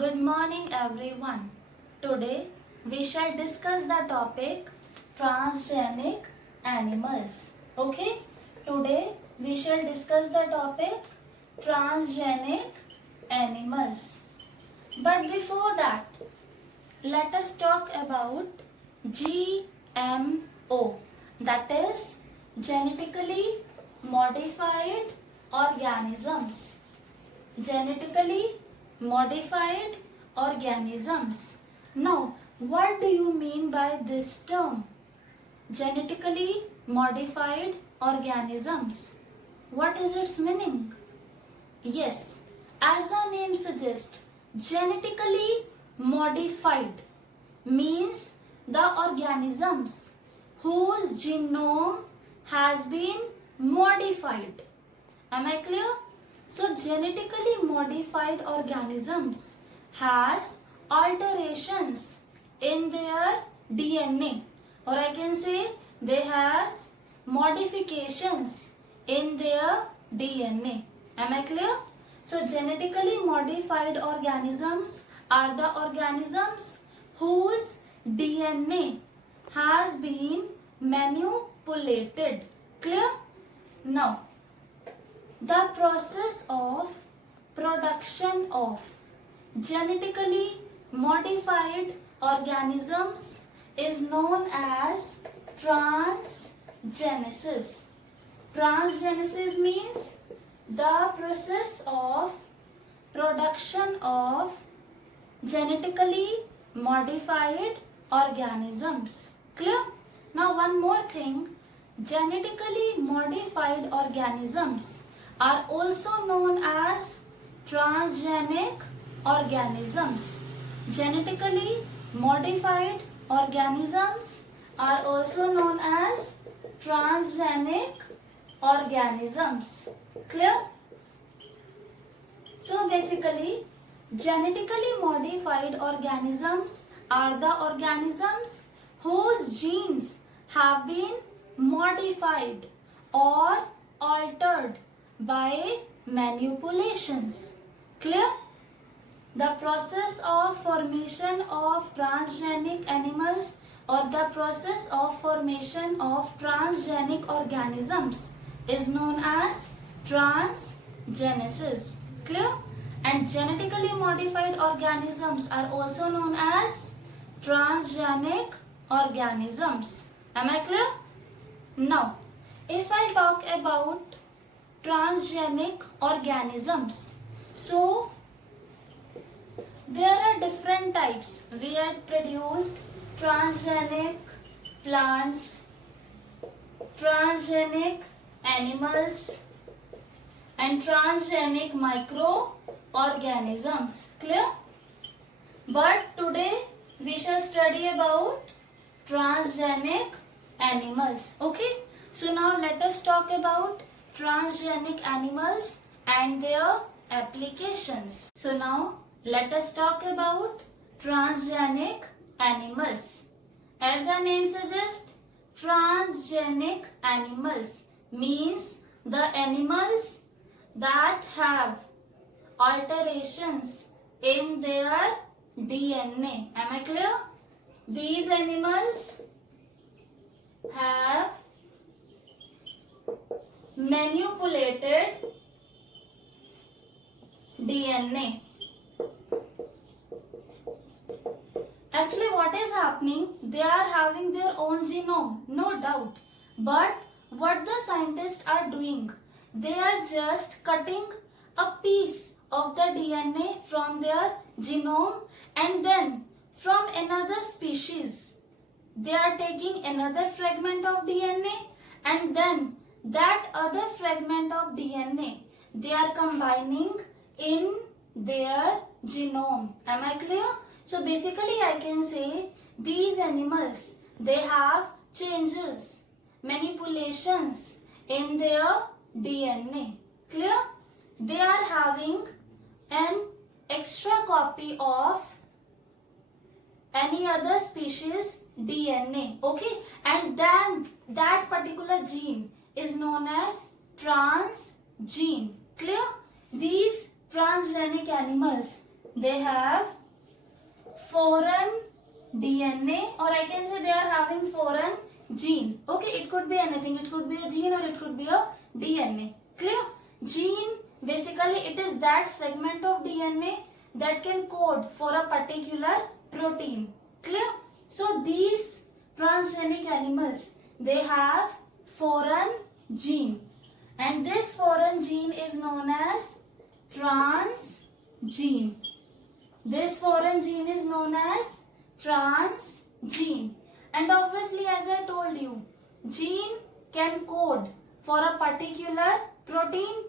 Good morning everyone. Today we shall discuss the topic transgenic animals. Okay? Today we shall discuss the topic transgenic animals. But before that, let us talk about GMO, that is genetically modified organisms. Genetically modified organisms. Now, what do you mean by this term? Genetically modified organisms. What is its meaning? Yes, as the name suggests, genetically modified means the organisms whose genome has been modified. Am I clear? So genetically modified organisms has alterations in their DNA, or I can say they has modifications in their DNA. Am I clear? So genetically modified organisms are the organisms whose DNA has been manipulated. Clear? Now, the process of production of genetically modified organisms is known as transgenesis. Transgenesis means the process of production of genetically modified organisms. Clear? Now one more thing, genetically modified organisms are also known as transgenic organisms. Genetically modified organisms are also known as transgenic organisms. Clear? So basically, genetically modified organisms are the organisms whose genes have been modified or altered by manipulations. Clear? The process of formation of transgenic animals or the process of formation of transgenic organisms is known as transgenesis. Clear? And genetically modified organisms are also known as transgenic organisms. Am I clear? Now, if I talk about transgenic organisms, so there are different types. We had produced transgenic plants, transgenic animals and transgenic microorganisms. Clear? But today we shall study about transgenic animals. Okay? So now let us talk about transgenic animals and their applications. So now let us talk about transgenic animals. As the name suggests, transgenic animals means the animals that have alterations in their DNA. Am I clear? These animals have manipulated DNA. Actually, what is happening? They are having their own genome, no doubt. But what the scientists are doing? They are just cutting a piece of the DNA from their genome and then from another species. They are taking another fragment of DNA and then that other fragment of DNA they are combining in their genome. Am I clear? So basically I can say these animals, they have changes, manipulations in their DNA. Clear? They are having an extra copy of any other species DNA. Okay? And then that particular gene is known as transgene. Clear? These transgenic animals, they have foreign DNA, or I can say they are having foreign gene. Okay, it could be anything. It could be a gene or it could be a DNA. Clear? Gene, basically it is that segment of DNA that can code for a particular protein. Clear? So these transgenic animals, they have foreign gene, and this foreign gene is known as transgene. This foreign gene is known as transgene. And obviously, as I told you, gene can code for a particular protein.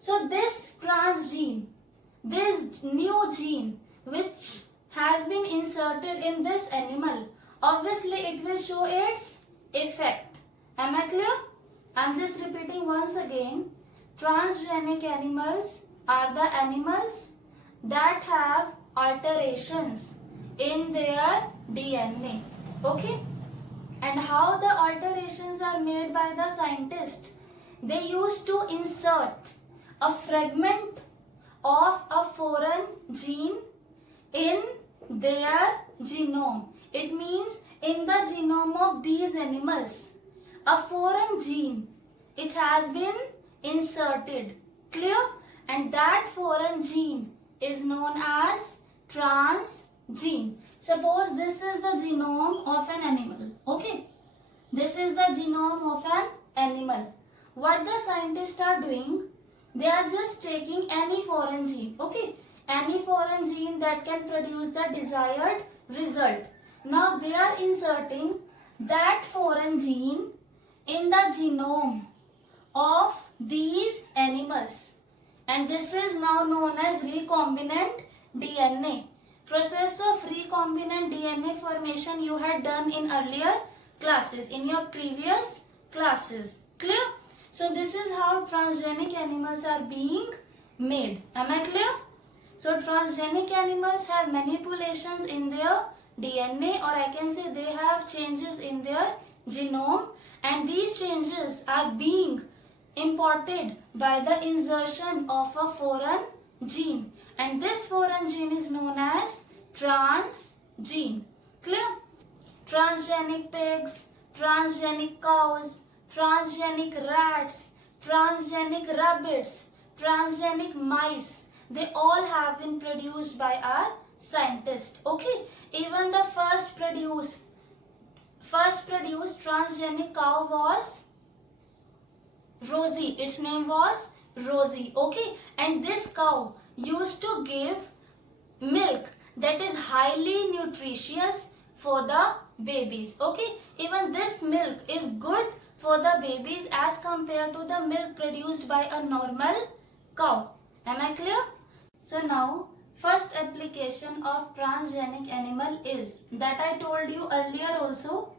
So this transgene, this new gene which has been inserted in this animal, obviously it will show its effect. Am I clear? I am just repeating once again. Transgenic animals are the animals that have alterations in their DNA. Okay? And how the alterations are made by the scientist? They used to insert a fragment of a foreign gene in their genome. It means in the genome of these animals, a foreign gene, it has been inserted. Clear? And that foreign gene is known as transgene. Suppose this is the genome of an animal. Okay? This is the genome of an animal. What the scientists are doing, they are just taking any foreign gene. Okay? Any foreign gene that can produce the desired result. Now they are inserting that foreign gene in the genome of these animals. And this is now known as recombinant DNA. Process of recombinant DNA formation you had done in earlier classes, in your previous classes. Clear? So this is how transgenic animals are being made. Am I clear? So transgenic animals have manipulations in their DNA, or I can say they have changes in their genome, and these changes are being imported by the insertion of a foreign gene, and this foreign gene is known as transgene. Clear? Transgenic pigs, transgenic cows, transgenic rats, transgenic rabbits, transgenic mice, they all have been produced by our scientists. Okay? Even the first produced transgenic cow was Rosie. Its name was Rosie. Okay? And this cow used to give milk that is highly nutritious for the babies. Okay? Even this milk is good for the babies as compared to the milk produced by a normal cow. Am I clear? So now, first application of transgenic animal is, that I told you earlier also,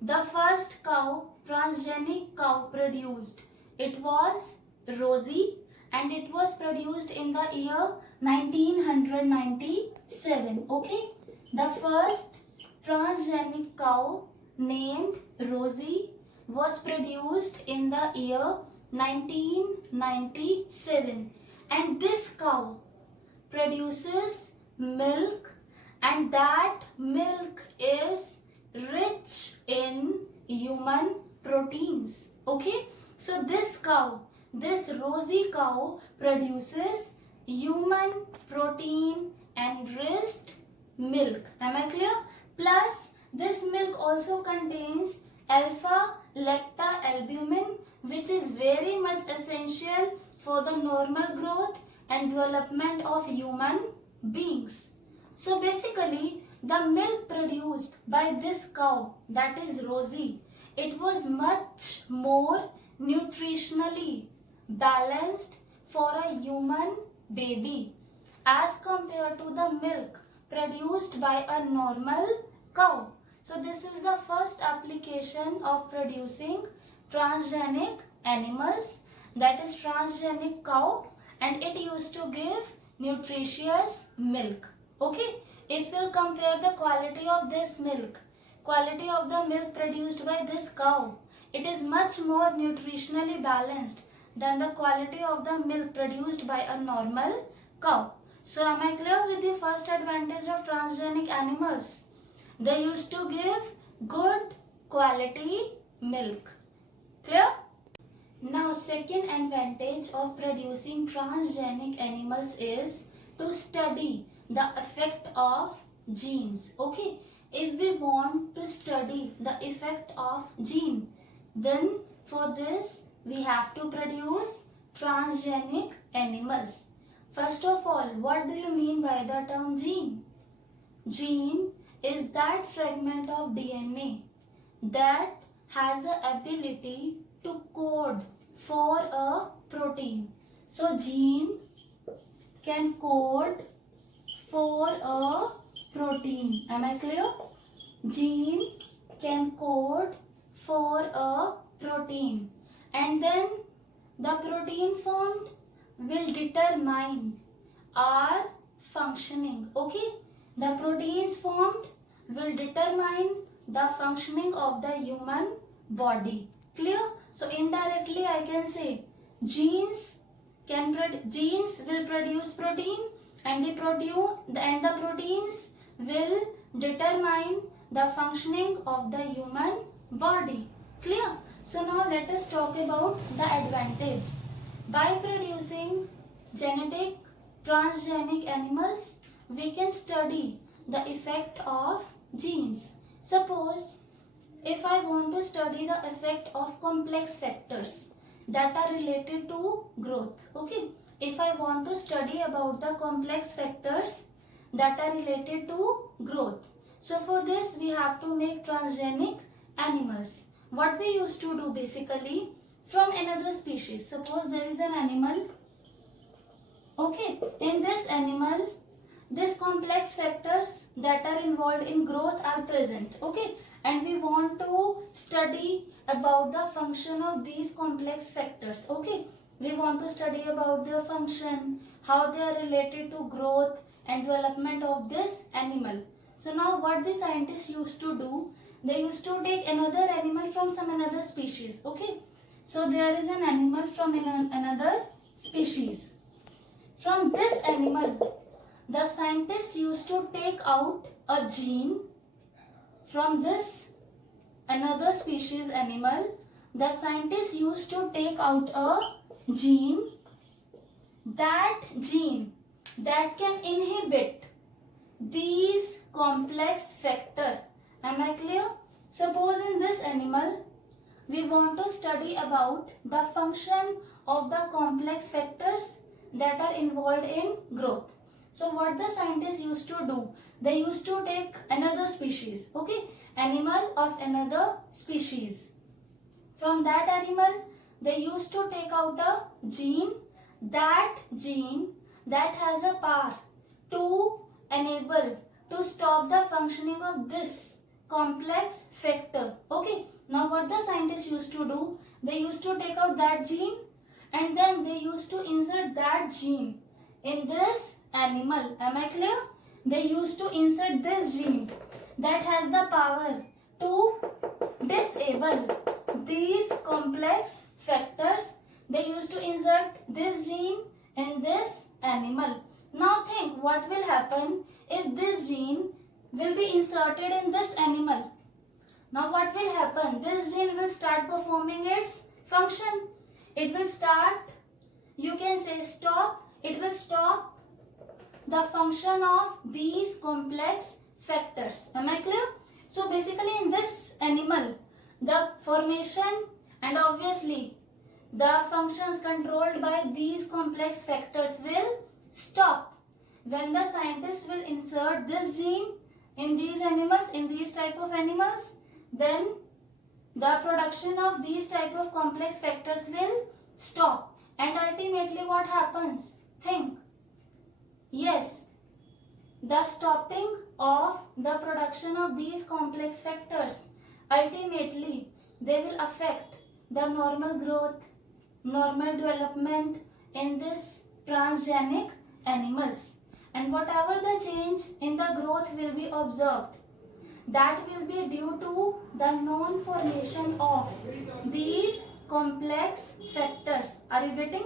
the first cow, transgenic cow produced, it was Rosie, and it was produced in the year 1997. Okay? The first transgenic cow named Rosie was produced in the year 1997, and this cow produces milk, and that milk is rich in human proteins. Okay? So this cow, this Rosie cow produces human protein enriched milk. Am I clear? Plus this milk also contains alpha lactalbumin, which is very much essential for the normal growth and development of human beings. So basically, the milk produced by this cow, that is Rosie, it was much more nutritionally balanced for a human baby as compared to the milk produced by a normal cow. So this is the first application of producing transgenic animals, that is transgenic cow, and it used to give nutritious milk. Okay? If you compare the quality of this milk, quality of the milk produced by this cow, it is much more nutritionally balanced than the quality of the milk produced by a normal cow. So am I clear with the first advantage of transgenic animals? They used to give good quality milk. Clear? Now second advantage of producing transgenic animals is to study the effect of genes. Okay, if we want to study the effect of gene, then for this we have to produce transgenic animals. First of all, what do you mean by the term gene? Gene is that fragment of DNA that has the ability to code for a protein. So gene can code for a protein. Am I clear? Gene can code for a protein, and then the protein formed will determine our functioning. Okay, the proteins formed will determine the functioning of the human body. Clear? So indirectly I can say genes will produce protein, and the proteins will determine the functioning of the human body. Clear? So now let us talk about the advantage. By producing genetic transgenic animals, we can study the effect of genes. Suppose if I want to study the effect of complex factors that are related to growth. Okay, if I want to study about the complex factors that are related to growth, so for this we have to make transgenic animals. What we used to do basically, from another species, suppose there is an animal. Okay, in this animal, these complex factors that are involved in growth are present. Okay, and we want to study about the function of these complex factors. Okay, we want to study about their function, how they are related to growth and development of this animal. So now what the scientists used to do, they used to take another animal from some another species. Okay, so there is an animal from another species. From this animal, the scientists used to take out a gene from this another species animal. The scientists used to take out a gene that can inhibit these complex factor. Am I clear? Suppose in this animal we want to study about the function of the complex factors that are involved in growth. So what the scientists used to do, they used to take another species, okay, animal of another species. From that animal, they used to take out a gene that has a power to enable, to stop the functioning of this complex factor. Okay, now what the scientists used to do, they used to take out that gene and then they used to insert that gene in this animal. Am I clear? They used to insert this gene that has the power to disable these complex factors. They used to insert this gene in this animal. Now think what will happen if this gene will be inserted in this animal. Now what will happen? This gene will start performing its function. It will start, you can say stop, it will stop the function of these complex factors. Am I clear? So basically in this animal, the formation and obviously the functions controlled by these complex factors will stop when the scientists will insert this gene in these animals, in these type of animals. Then the production of these type of complex factors will stop, and ultimately what happens? Think. Yes, the stopping of the production of these complex factors, ultimately they will affect the normal growth, normal development in this transgenic animals, and whatever the change in the growth will be observed, that will be due to the non-formation of these complex factors. Are you getting?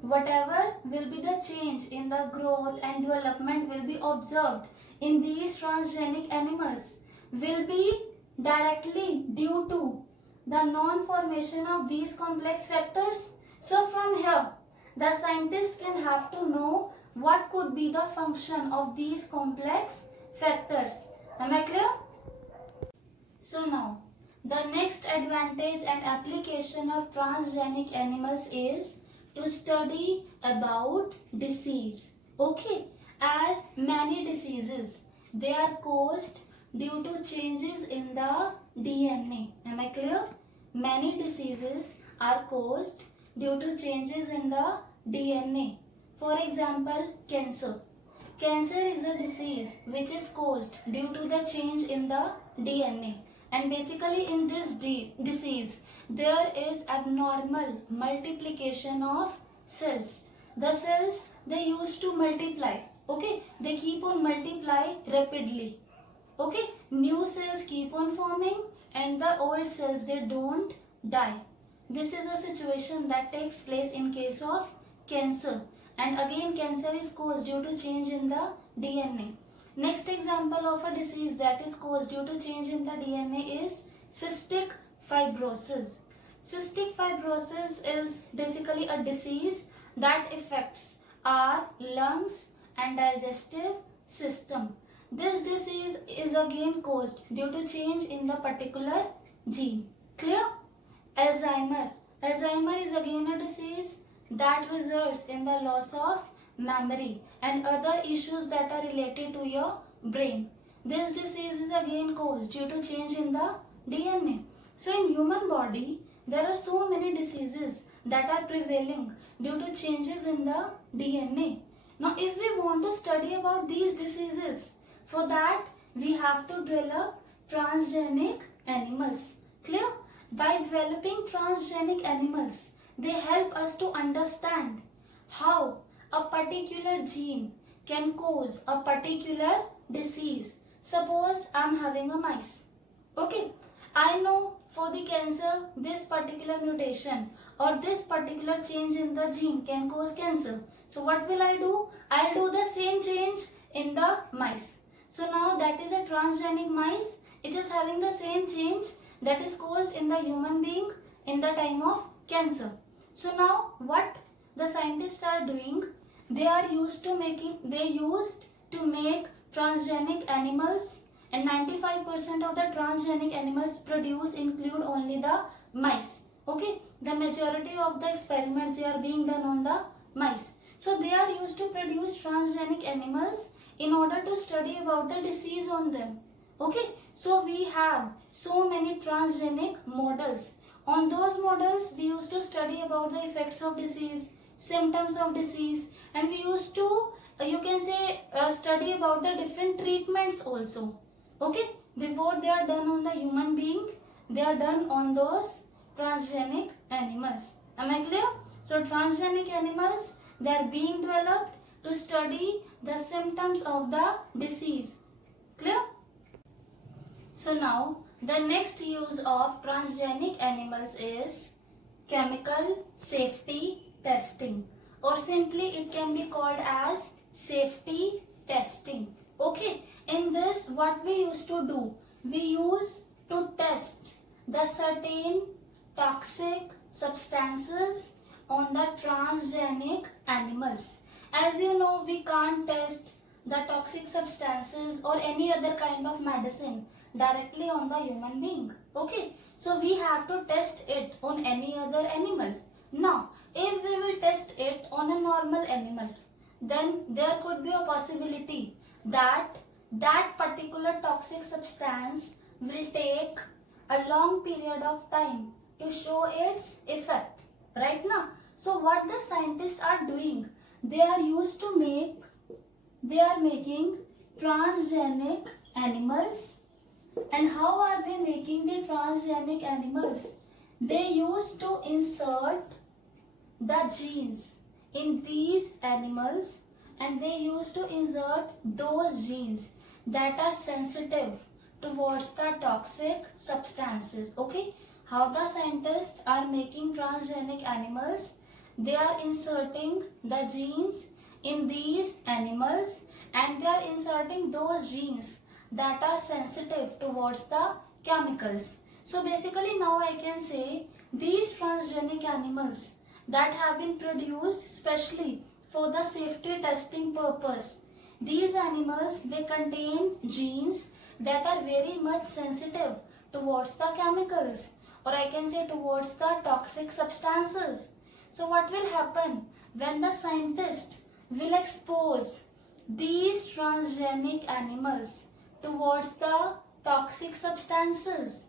whatever will be the change in the growth and development will be observed in these transgenic animals will be directly due to the non-formation of these complex factors. So from here, the scientist can have to know what could be the function of these complex factors. Am I clear? So now, the next advantage and application of transgenic animals is to study about disease. Okay, as many diseases, they are caused due to changes in the DNA. Am I clear? Many diseases are caused due to changes in the DNA. For example, cancer. Cancer is a disease which is caused due to the change in the DNA. And basically in this disease, there is abnormal multiplication of cells. The cells, they used to multiply. Okay, they keep on multiply rapidly. Okay, new cells keep on forming and the old cells, they don't die. This is a situation that takes place in case of cancer. And again, cancer is caused due to change in the DNA. Next example of a disease that is caused due to change in the DNA is cystic fibrosis. Cystic fibrosis is basically a disease that affects our lungs and digestive system. This disease is again caused due to change in the particular gene. Clear? Alzheimer. Alzheimer is again a disease that results in the loss of memory and other issues that are related to your brain. This disease is again caused due to change in the DNA. So in human body, there are so many diseases that are prevailing due to changes in the DNA. Now if we want to study about these diseases, for that we have to develop transgenic animals. Clear? By developing transgenic animals, they help us to understand how a particular gene can cause a particular disease. Suppose I am having a mice. Okay, I know for the cancer this particular mutation or this particular change in the gene can cause cancer. So what will I do? I'll do the same change in the mice. So now that is a transgenic mice. It is having the same change that is caused in the human being in the time of cancer. So now what the scientists are doing, they used to make transgenic animals, and 95% of the transgenic animals produced include only the mice. Okay, the majority of the experiments, they are being done on the mice. So they are used to produce transgenic animals in order to study about the disease on them. Okay, so we have so many transgenic models. On those models, we used to study about the effects of disease, symptoms of disease, and we used to, study about the different treatments also. Okay, before they are done on the human being, they are done on those transgenic animals. Am I clear? So transgenic animals, they are being developed to study the symptoms of the disease. Clear? So now the next use of transgenic animals is chemical safety testing, or simply it can be called as safety testing. Okay, in this what we used to do, we used to test the certain toxic substances on the transgenic animals. As you know, we can't test the toxic substances or any other kind of medicine directly on the human being. Okay, so we have to test it on any other animal. Now, if we will test it on a normal animal, then there could be a possibility that that particular toxic substance will take a long period of time to show its effect. Right now, so what the scientists are doing, they are making transgenic animals. And how are they making the transgenic animals? They used to insert the genes in these animals, and they used to insert those genes that are sensitive towards the toxic substances. Okay, how the scientists are making transgenic animals? they are inserting the genes in these animals, and they are inserting those genes that are sensitive towards the chemicals. So basically now I can say these transgenic animals that have been produced specially for the safety testing purpose, these animals, they contain genes that are very much sensitive towards the chemicals, or I can say towards the toxic substances. So what will happen when the scientist will expose these transgenic animals towards the toxic substances?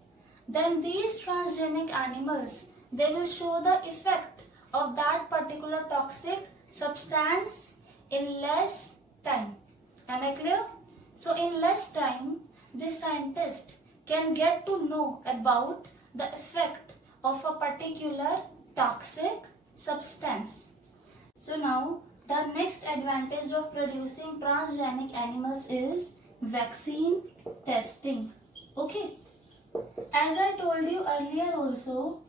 Then these transgenic animals, they will show the effect of that particular toxic substance in less time. Am I clear? So in less time, the scientist can get to know about the effect of a particular toxic substance. So now the next advantage of producing transgenic animals is vaccine testing. Okay. As I told you earlier also,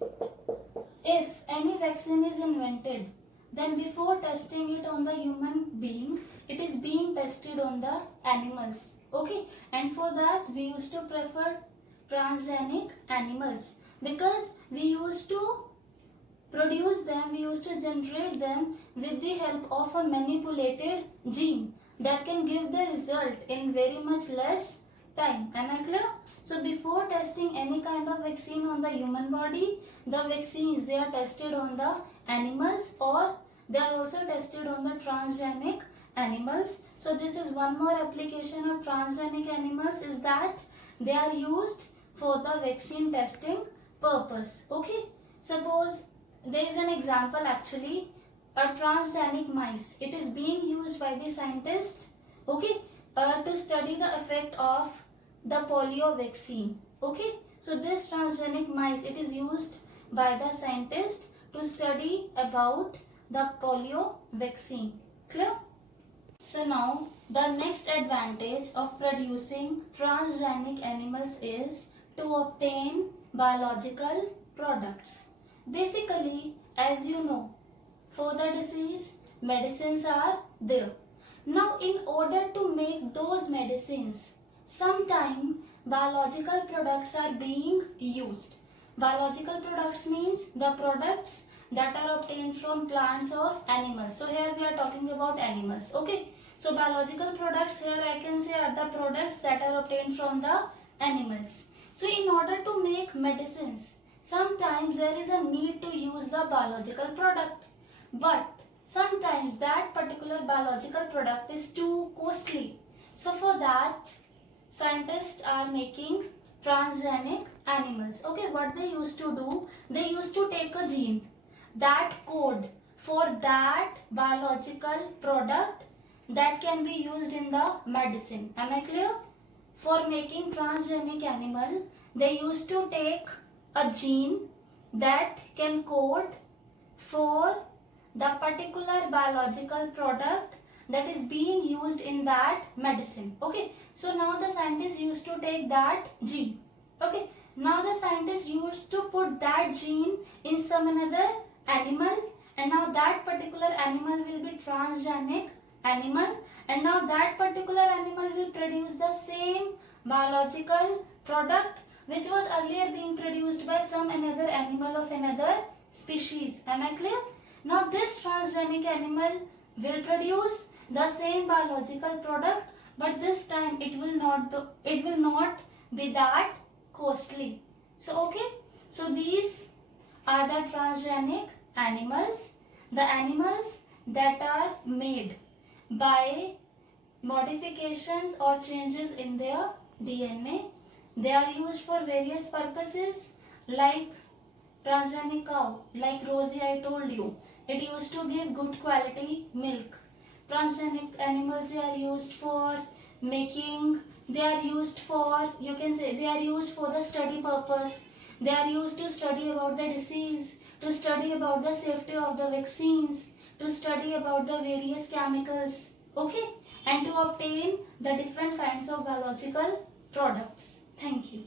if any vaccine is invented, then before testing it on the human being, it is being tested on the animals. Okay, and for that we used to prefer transgenic animals, because we used to produce them, we used to generate them with the help of a manipulated gene that can give the result in very much less time. Am I clear? So before testing any kind of vaccine on the human body, the vaccines, they are tested on the animals, or they are also tested on the transgenic animals. So this is one more application of transgenic animals, is that they are used for the vaccine testing purpose. Okay, suppose there is an example, actually a transgenic mice, it is being used by the scientist, okay, to study the effect of the polio vaccine. Okay, so this transgenic mice, it is used by the scientist to study about the polio vaccine. Clear? So now the next advantage of producing transgenic animals is to obtain biological products. Basically, as you know, for the disease, medicines are there. Now in order to make those medicines, sometimes biological products are being used. Biological products means the products that are obtained from plants or animals. So here we are talking about animals. Okay. So biological products here I can say are the products that are obtained from the animals. So in order to make medicines, sometimes there is a need to use the biological product. But sometimes that particular biological product is too costly. So for that, scientists are making transgenic animals. Okay, what they used to do, they used to take a gene, that code for that biological product that can be used in the medicine. Am I clear? For making transgenic animal, they used to take a gene that can code for the particular biological product that is being used in that medicine. Okay, so now the scientists used to take that gene. Okay, now the scientists used to put that gene in some another animal, and now that particular animal will be transgenic animal, and now that particular animal will produce the same biological product which was earlier being produced by some another animal of another species. Am I clear? Now this transgenic animal will produce the same biological product, but this time it will not be that costly. So okay, so these are the transgenic animals, the animals that are made by modifications or changes in their DNA. They are used for various purposes, like transgenic cow, like Rosie I told you, it used to give good quality milk. Transgenic animals, they are used for making, they are used for, you can say, they are used for the study purpose. They are used to study about the disease, to study about the safety of the vaccines, to study about the various chemicals, okay, and to obtain the different kinds of biological products. Thank you.